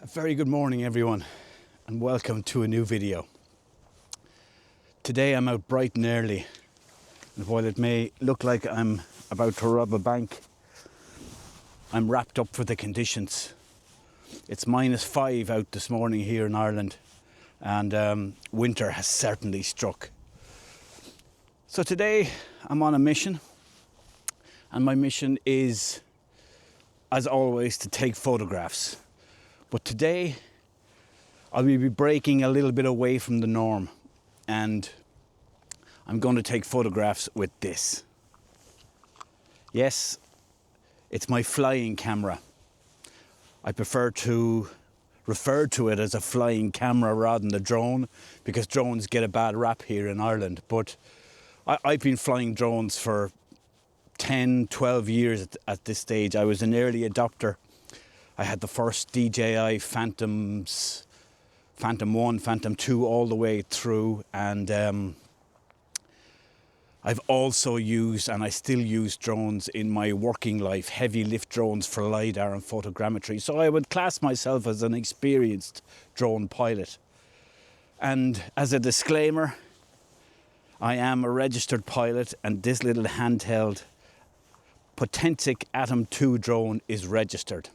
A very good morning everyone and welcome to a new video. Today I'm out bright and early, and while it may look like I'm about to rob a bank, I'm wrapped up for the conditions. It's -5 out this morning here in Ireland, and winter has certainly struck. So today I'm on a mission, and my mission is, as always, to take photographs. But today, I will be breaking a little bit away from the norm, and I'm going to take photographs with this. Yes, it's my flying camera. I prefer to refer to it as a flying camera rather than a drone, because drones get a bad rap here in Ireland. But I've been flying drones for 10, 12 years at this stage. I was an early adopter. I had the first DJI Phantoms, Phantom 1, Phantom 2 all the way through, and I've also used, and I still use, drones in my working life, heavy lift drones for LiDAR and photogrammetry. So I would class myself as an experienced drone pilot. And as a disclaimer, I am a registered pilot, and this little handheld Potensic Atom 2 drone is registered.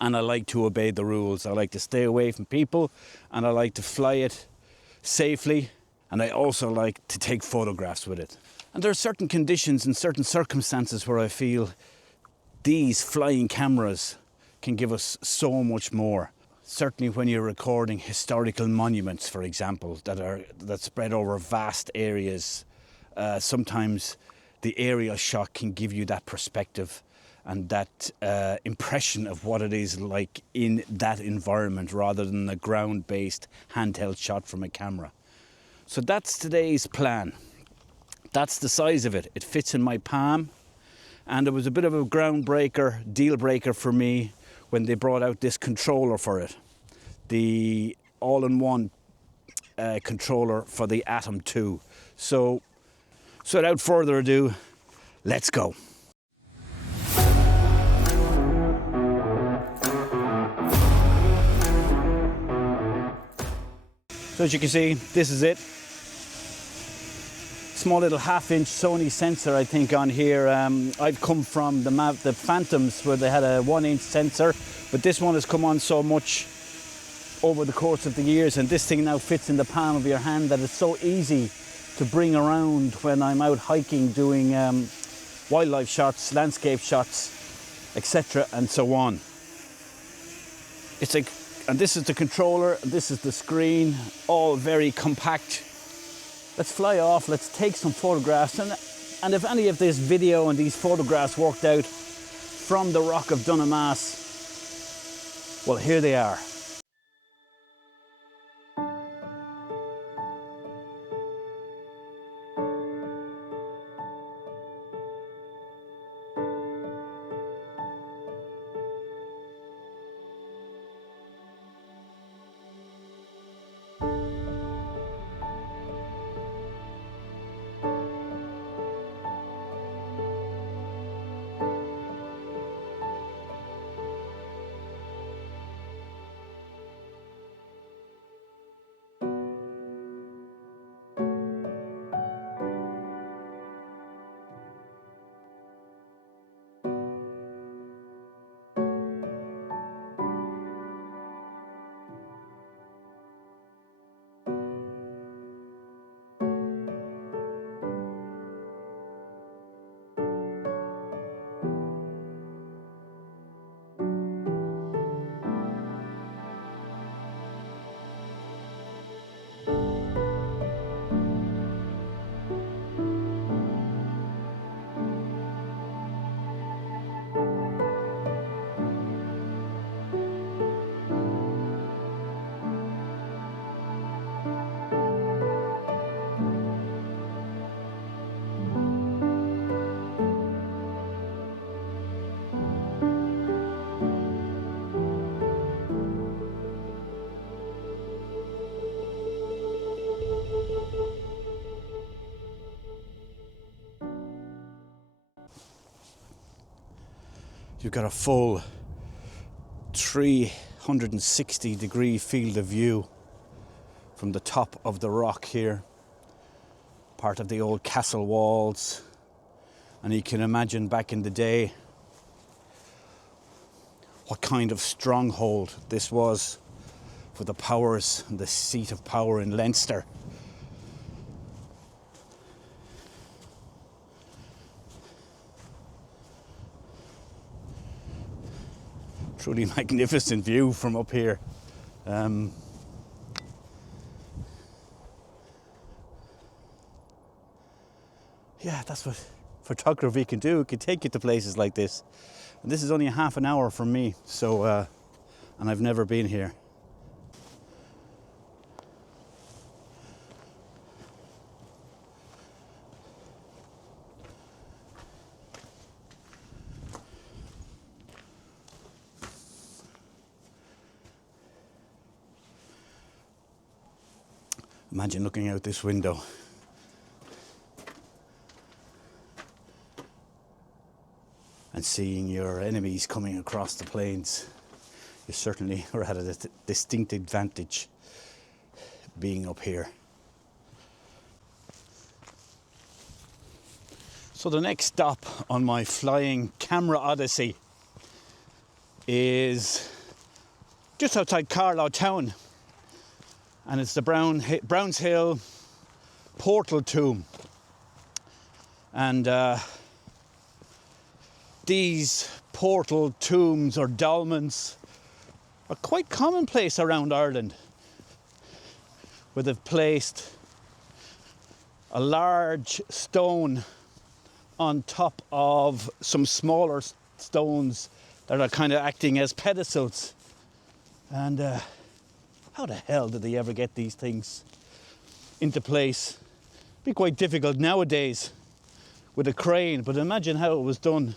And I like to obey the rules. I like to stay away from people, and I like to fly it safely, and I also like to take photographs with it. And there are certain conditions and certain circumstances where I feel these flying cameras can give us so much more. Certainly when you're recording historical monuments, for example, that spread over vast areas, sometimes the aerial shot can give you that perspective and that impression of what it is like in that environment, rather than a ground-based handheld shot from a camera. So that's today's plan. That's the size of it. It fits in my palm, and it was a bit of a groundbreaker, deal breaker for me when they brought out this controller for it. The all-in-one controller for the Atom 2. So without further ado, let's go. So as you can see, this is it. Small little 1/2-inch Sony sensor, I think, on here. I've come from the Phantoms where they had a 1-inch sensor, but this one has come on so much over the course of the years, and this thing now fits in the palm of your hand that it's so easy to bring around when I'm out hiking, doing wildlife shots, landscape shots, etc. and so on. It's like, and this is the controller, this is the screen, all very compact. Let's fly off, let's take some photographs, and if any of this video and these photographs worked out from the rock of Dunamase, well, here they are. You've got a full 3 160-degree field of view from the top of the rock here, part of the old castle walls. And you can imagine back in the day what kind of stronghold this was for the powers and the seat of power in Leinster. Truly magnificent view from up here. Yeah, that's what photography can do. It can take you to places like this. And this is only a half an hour from me, so and I've never been here. Imagine looking out this window and seeing your enemies coming across the plains. You certainly are at a distinct advantage being up here. So the next stop on my flying camera odyssey is just outside Carlow town, and it's the Brownshill portal tomb. And these portal tombs or dolmens are quite commonplace around Ireland, where they've placed a large stone on top of some smaller stones that are kind of acting as pedestals. And how the hell did they ever get these things into place? It'd be quite difficult nowadays with a crane, but imagine how it was done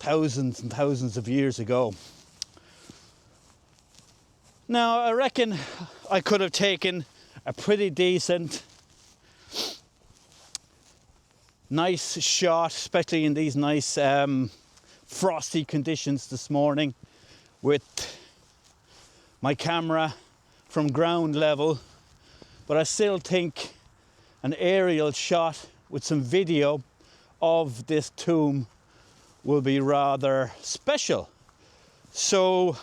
thousands and thousands of years ago. Now, I reckon I could have taken a pretty decent, nice shot, especially in these nice frosty conditions this morning, with my camera from ground level, but I still think an aerial shot with some video of this tomb will be rather special. So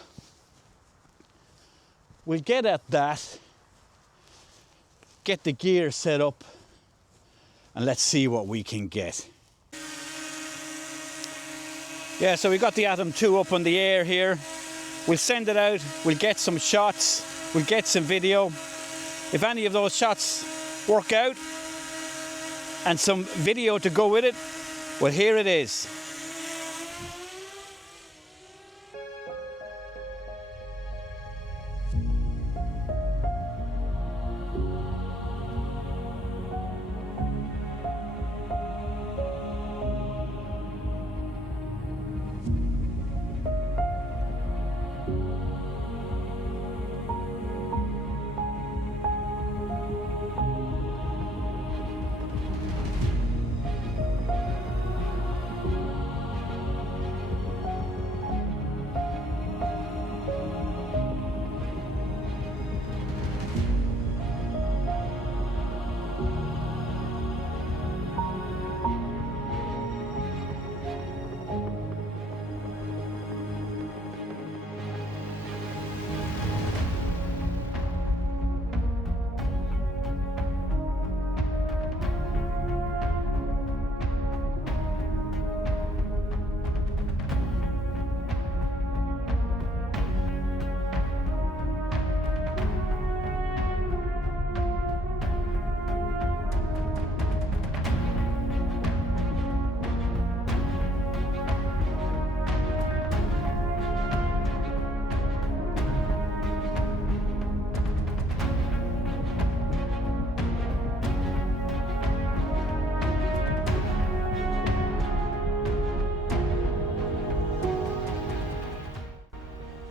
we'll get at that, get the gear set up, and let's see what we can get. Yeah, so we got the Atom 2 up on the air here. We'll send it out, we'll get some shots, we'll get some video. If any of those shots work out and some video to go with it, well, here it is.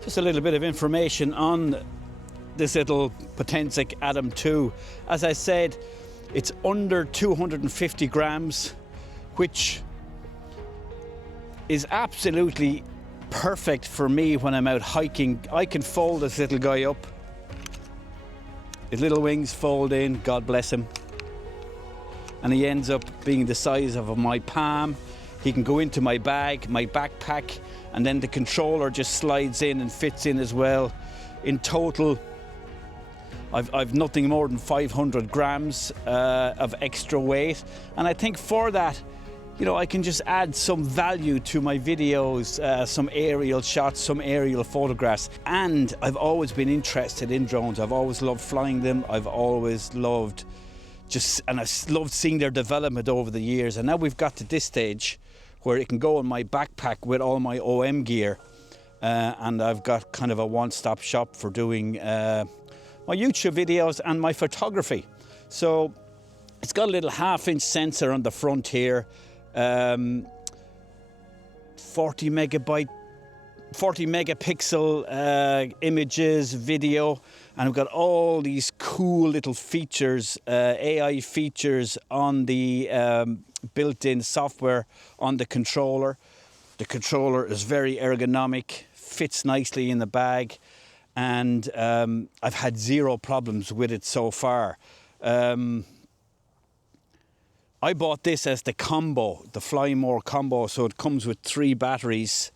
Just a little bit of information on this little Potensic Atom 2. As I said, it's under 250 grams, which is absolutely perfect for me when I'm out hiking. I can fold this little guy up. His little wings fold in, God bless him. And he ends up being the size of my palm. He can go into my bag, my backpack, and then the controller just slides in and fits in as well. In total, I've nothing more than 500 grams of extra weight. And I think for that, you know, I can just add some value to my videos, some aerial shots, some aerial photographs. And I've always been interested in drones. I've always loved flying them. I've always loved and I've loved seeing their development over the years. And now we've got to this stage where it can go in my backpack with all my OM gear. And I've got kind of a one-stop shop for doing my YouTube videos and my photography. So it's got a little 1/2-inch sensor on the front here. 40 megapixel images, video, and I've got all these cool little features, AI features on the built-in software on the controller. The controller is very ergonomic, fits nicely in the bag, and I've had zero problems with it so far. I bought this as the combo, the Fly More combo, so it comes with 3 batteries,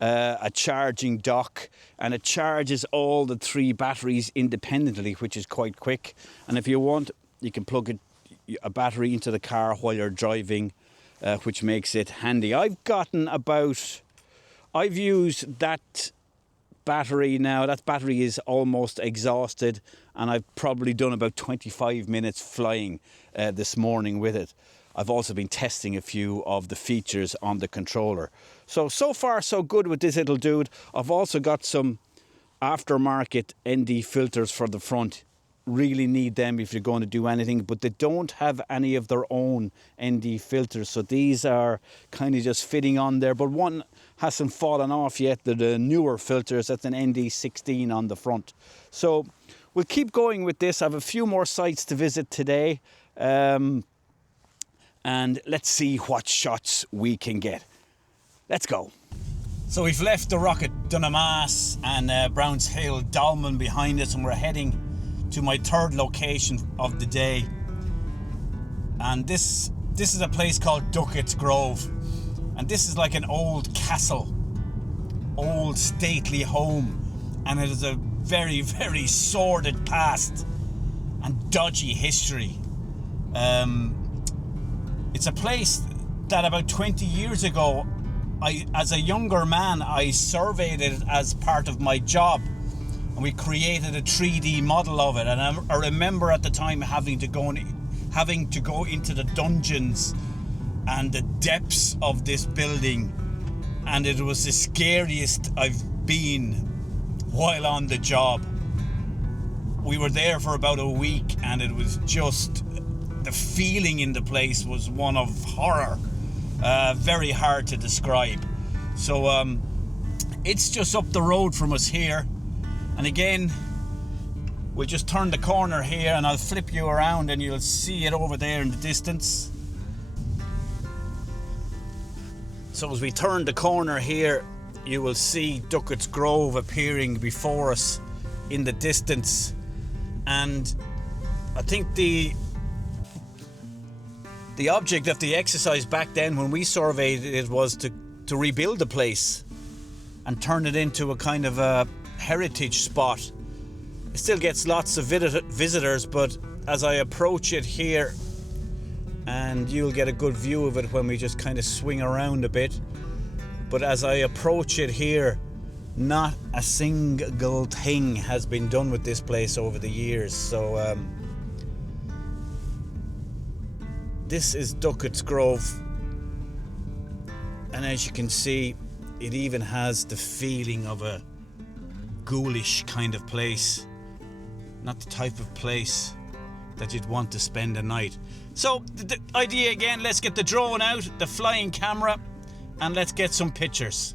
a charging dock, and it charges all the 3 batteries independently, which is quite quick. And if you want, you can plug a battery into the car while you're driving, which makes it handy. I've used that battery now. That battery is almost exhausted, and I've probably done about 25 minutes flying this morning with it. I've also been testing a few of the features on the controller. So far so good with this little dude. I've also got some aftermarket ND filters for the front. Really need them if you're going to do anything, but they don't have any of their own ND filters, so these are kind of just fitting on there, but one hasn't fallen off yet. They're the newer filters. That's an ND16 on the front. So we'll keep going with this. I have a few more sites to visit today, and let's see what shots we can get. Let's go. So we've left the rocket Dunamase and Brownshill Dolmen behind us, and we're heading to my 3rd location of the day. And this is a place called Ducketts Grove, and this is like an old castle, old stately home, and it is a very, very sordid past and dodgy history. It's a place that about 20 years ago, as a younger man, I surveyed it as part of my job, and we created a 3D model of it. And I remember at the time having to go into the dungeons and the depths of this building, and it was the scariest I've been while on the job. We were there for about a week, and it was just, the feeling in the place was one of horror, very hard to describe. So it's just up the road from us here, and again we'll just turn the corner here and I'll flip you around and you'll see it over there in the distance. So as we turn the corner here, you will see Ducketts Grove appearing before us in the distance, and I think the object of the exercise back then when we surveyed it was to rebuild the place and turn it into a kind of a heritage spot. It still gets lots of visitors, but as I approach it here, and you'll get a good view of it when we just kind of swing around a bit, but as I approach it here, not a single thing has been done with this place over the years. So this is Ducketts Grove, and as you can see, it even has the feeling of a ghoulish kind of place. Not the type of place that you'd want to spend a night. So the idea again, let's get the drone out, the flying camera, and let's get some pictures.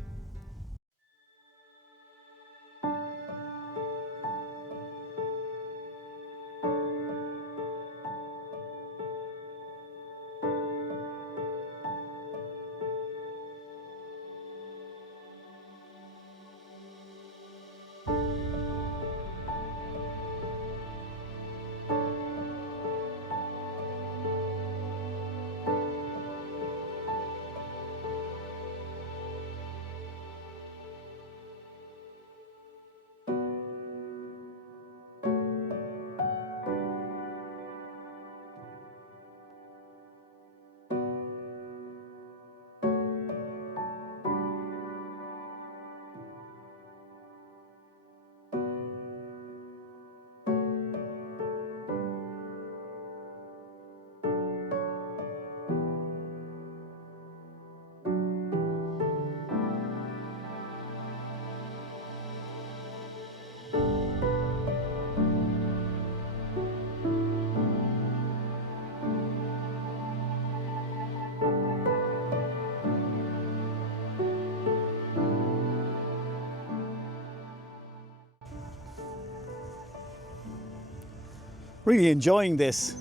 Really enjoying this.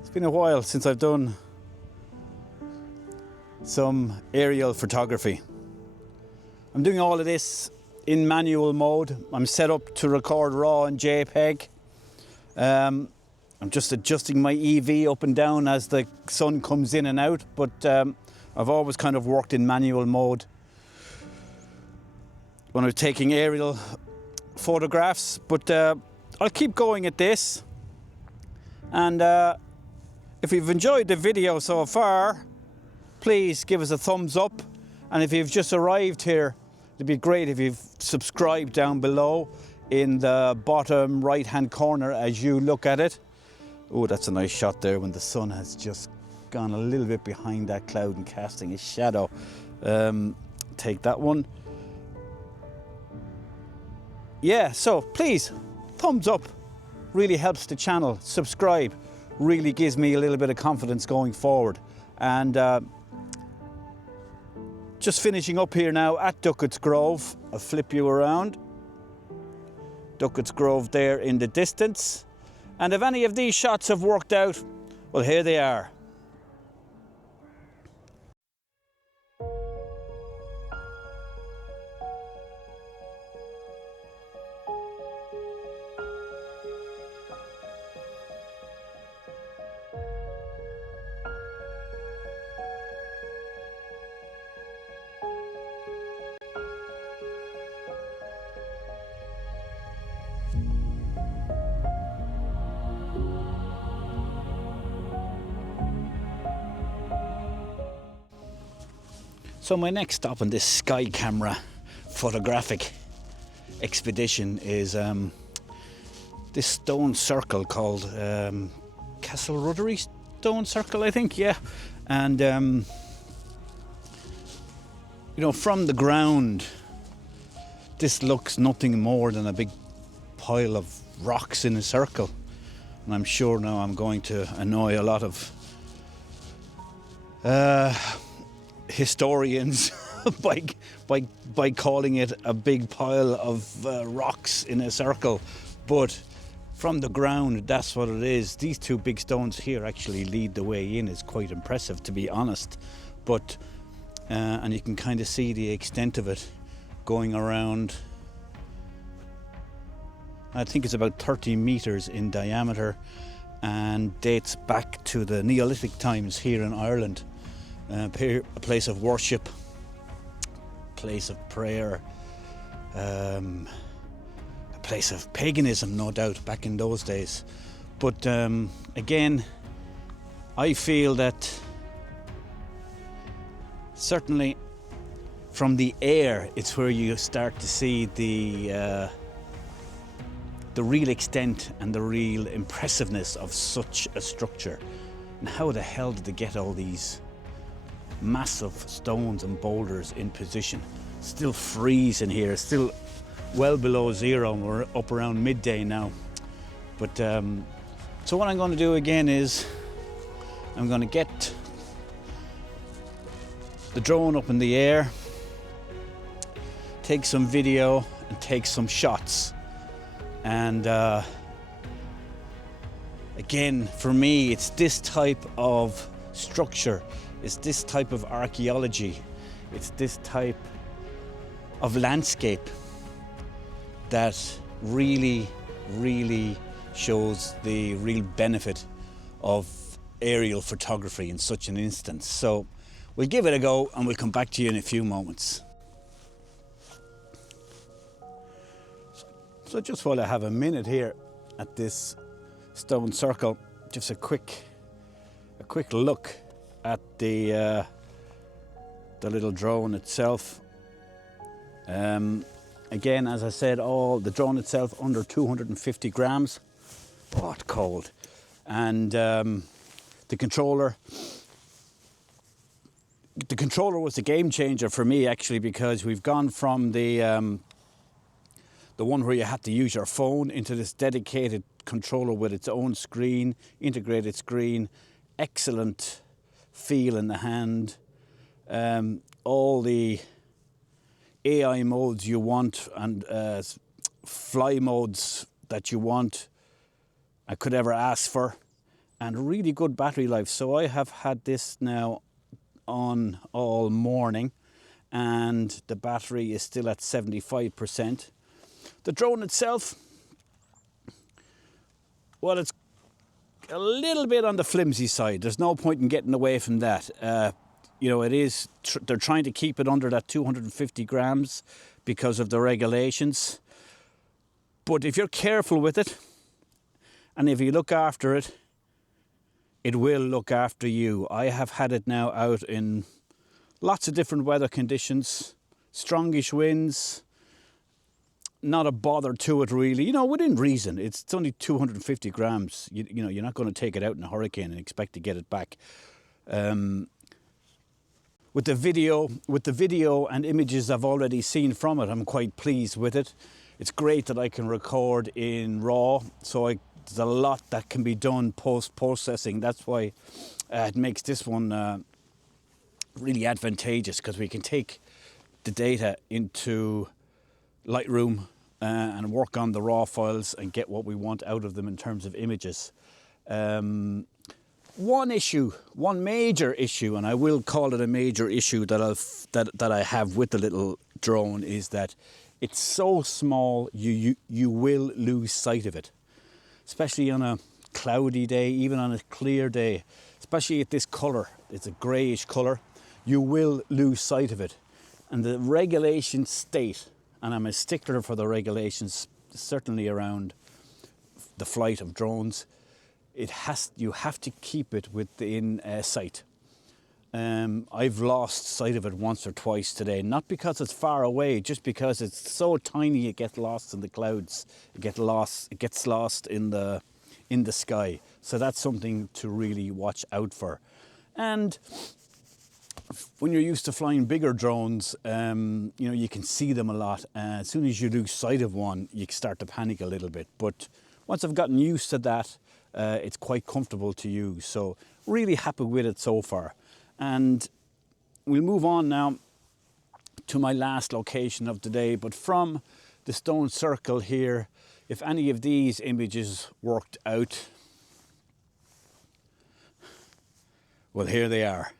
It's been a while since I've done some aerial photography. I'm doing all of this in manual mode. I'm set up to record RAW and JPEG. I'm just adjusting my EV up and down as the sun comes in and out, but I've always kind of worked in manual mode when I was taking aerial photographs, but I'll keep going at this. And if you've enjoyed the video so far, please give us a thumbs up. And if you've just arrived here, it'd be great if you've subscribed down below in the bottom right hand corner as you look at it. Oh, that's a nice shot there when the sun has just gone a little bit behind that cloud and casting a shadow. Take that one. Yeah, so please, thumbs up. Really helps the channel. Subscribe. Really gives me a little bit of confidence going forward. And just finishing up here now at Ducketts Grove. I'll flip you around. Ducketts Grove there in the distance. And if any of these shots have worked out, well, here they are. So my next stop on this sky camera photographic expedition is this stone circle called Castleruddery stone circle, I think, yeah. And you know, from the ground, this looks nothing more than a big pile of rocks in a circle. And I'm sure now I'm going to annoy a lot of historians by calling it a big pile of rocks in a circle, but from the ground, that's what it is. These two big stones here actually lead the way in. It's quite impressive, to be honest, but and you can kind of see the extent of it going around. I think it's about 30 meters in diameter and dates back to the Neolithic times here in Ireland. A place of worship, place of prayer, a place of paganism, no doubt, back in those days. But again, I feel that certainly from the air, it's where you start to see the real extent and the real impressiveness of such a structure. And how the hell did they get all these massive stones and boulders in position? Still freezing here, still well below zero, and we're up around midday now. But so what I'm going to do again is I'm going to get the drone up in the air, take some video and take some shots. And again, for me, it's this type of structure, it's this type of archaeology, it's this type of landscape that really, really shows the real benefit of aerial photography in such an instance. So we'll give it a go and we'll come back to you in a few moments. So just while I have a minute here at this stone circle, just a quick look at the little drone itself. Again, as I said, the drone itself under 250 grams. Oh, it's cold. And the controller was the game changer for me, actually, because we've gone from the one where you had to use your phone into this dedicated controller with its own screen, integrated screen, excellent feel in the hand, all the AI modes you want and fly modes that you want, I could ever ask for, and really good battery life. So I have had this now on all morning, and the battery is still at 75%. The drone itself, well, it's a little bit on the flimsy side. There's no point in getting away from that. You know, it is. They're trying to keep it under that 250 grams because of the regulations. But if you're careful with it, and if you look after it, it will look after you. I have had it now out in lots of different weather conditions, strongish winds, not a bother to it really, you know, within reason. It's only 250 grams. You know, you're not going to take it out in a hurricane and expect to get it back. With the video and images I've already seen from it, I'm quite pleased with it. It's great that I can record in RAW, so there's a lot that can be done post-processing. That's why it makes this one really advantageous, because we can take the data into Lightroom and work on the raw files and get what we want out of them in terms of images. One major issue, and I will call it a major issue that I have with the little drone, is that it's so small you will lose sight of it, especially on a cloudy day, even on a clear day, especially at this colour. It's a greyish colour. You will lose sight of it, and the regulations state, and I'm a stickler for the regulations, certainly around the flight of drones. You have to keep it within sight. I've lost sight of it once or twice today, not because it's far away, just because it's so tiny it gets lost in the clouds. It gets lost in the sky. So that's something to really watch out for. And when you're used to flying bigger drones, you know, you can see them a lot. As soon as you lose sight of one, you start to panic a little bit. But once I've gotten used to that, it's quite comfortable to use. So really happy with it so far. And we'll move on now to my last location of the day. But from the stone circle here, if any of these images worked out, well, here they are.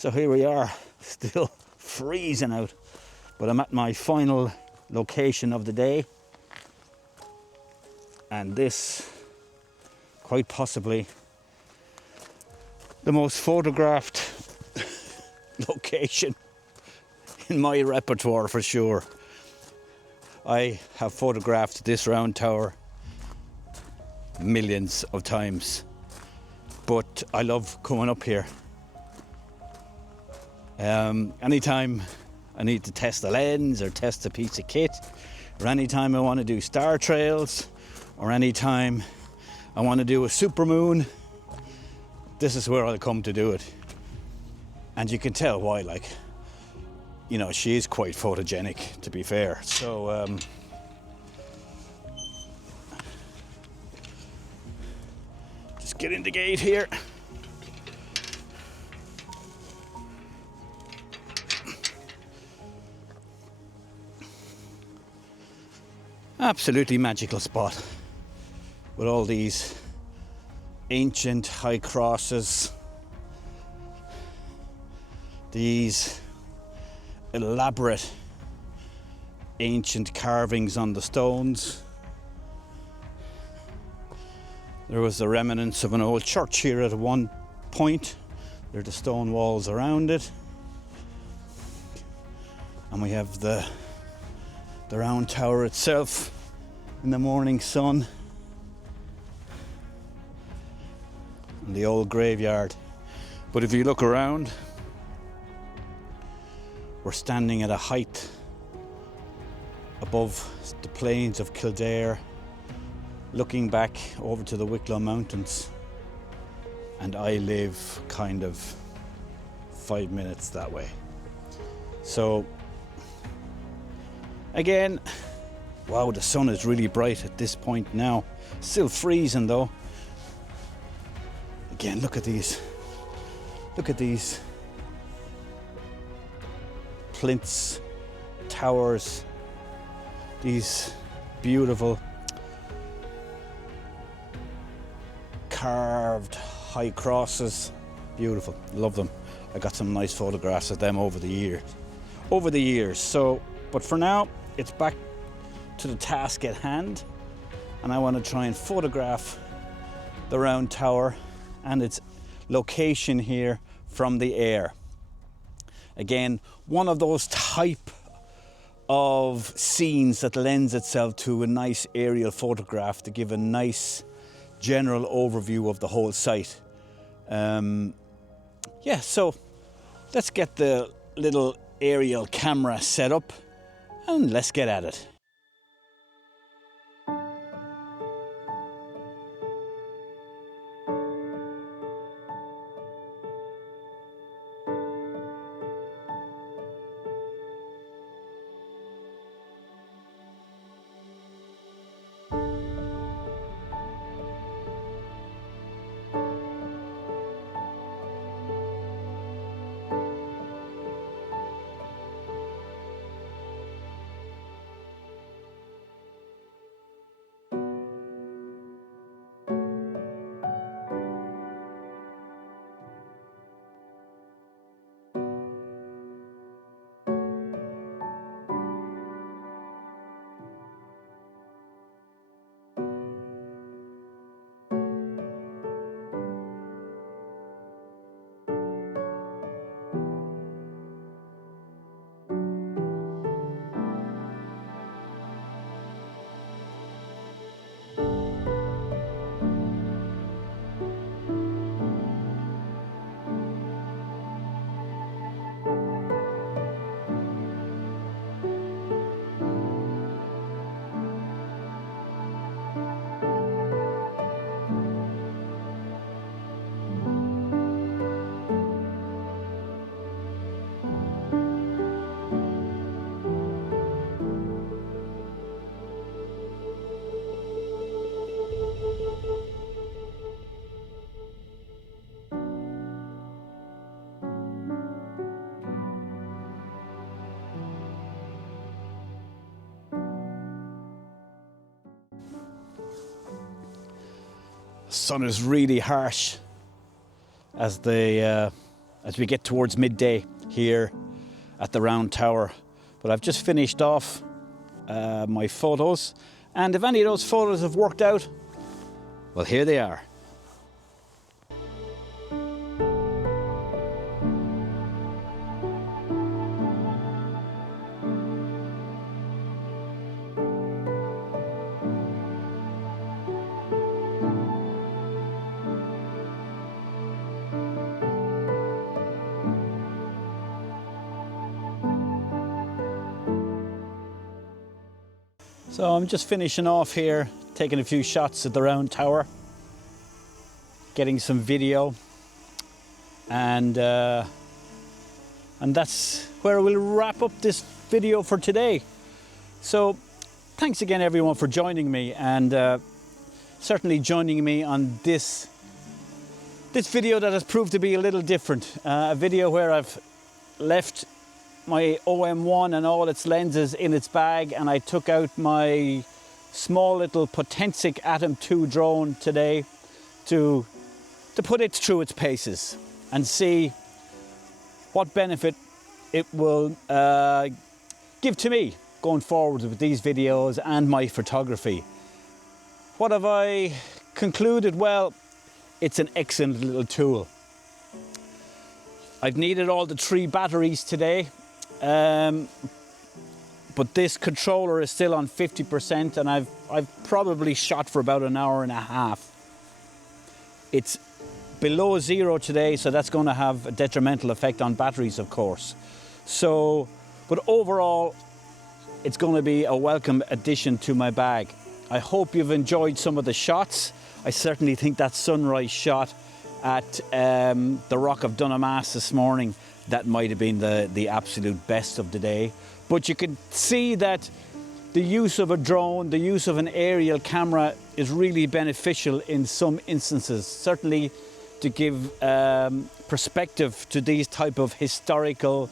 So here we are, still freezing out, but I'm at my final location of the day, and this, quite possibly, the most photographed location in my repertoire for sure. I have photographed this round tower millions of times, but I love coming up here. Anytime I need to test a lens or test a piece of kit, or anytime I want to do star trails, or anytime I want to do a supermoon, this is where I'll come to do it. And you can tell why, like, you know, she is quite photogenic, to be fair. So just get in the gate here. Absolutely magical spot with all these ancient high crosses, these elaborate ancient carvings on the stones. There was the remnants of an old church here at one point. There are the stone walls around it, and we have the round tower itself in the morning sun, and the old graveyard. But if you look around, we're standing at a height above the plains of Kildare, looking back over to the Wicklow Mountains, and I live kind of 5 minutes that way. So again, wow, the sun is really bright at this point now. Still freezing though. Again, look at these plinths, towers, these beautiful carved high crosses. Beautiful, love them. I got some nice photographs of them over the years. So, but for now, it's back to the task at hand, and I want to try and photograph the round tower and its location here from the air. Again, one of those type of scenes that lends itself to a nice aerial photograph to give a nice general overview of the whole site. Yeah, so let's get the little aerial camera set up and let's get at it. Sun is really harsh as we get towards midday here at the round tower. But I've just finished off my photos, and if any of those photos have worked out, well, here they are. So I'm just finishing off here, taking a few shots at the round tower, getting some video, and that's where we'll wrap up this video for today. So thanks again everyone for joining me, and certainly joining me on this video that has proved to be a little different. A video where I've left my OM1 and all its lenses in its bag, and I took out my small little Potensic Atom 2 drone today to put it through its paces and see what benefit it will give to me going forward with these videos and my photography. What have I concluded? Well, it's an excellent little tool. I've needed all the 3 batteries today, but this controller is still on 50%, and I've probably shot for about an hour and a half. It's below 0 today, so that's going to have a detrimental effect on batteries, of course. So, but overall, it's going to be a welcome addition to my bag. I hope you've enjoyed some of the shots. I certainly think that sunrise shot at the Rock of Dunamase this morning, that might have been the absolute best of the day. But you can see that the use of a drone, the use of an aerial camera is really beneficial in some instances. Certainly to give perspective to these type of historical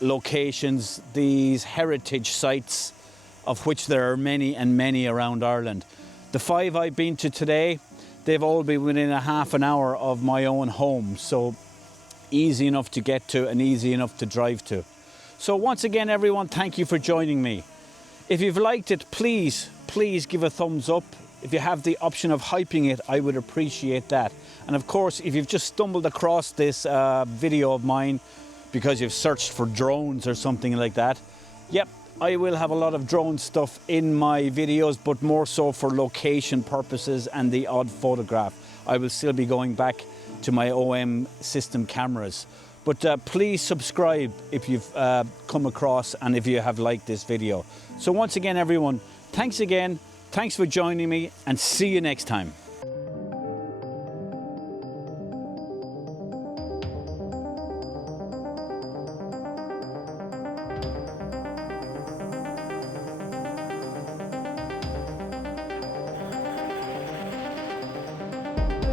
locations, these heritage sites, of which there are many and many around Ireland. The 5 I've been to today, they've all been within a half an hour of my own home, so easy enough to get to and easy enough to drive to. So once again everyone, thank you for joining me. If you've liked it, please give a thumbs up. If you have the option of hyping it, I would appreciate that. And of course, if you've just stumbled across this video of mine because you've searched for drones or something like that, yep, I will have a lot of drone stuff in my videos, but more so for location purposes and the odd photograph. I will still be going back to my OM system cameras. But please subscribe if you've come across and if you have liked this video. So once again, everyone, thanks again. Thanks for joining me, and see you next time.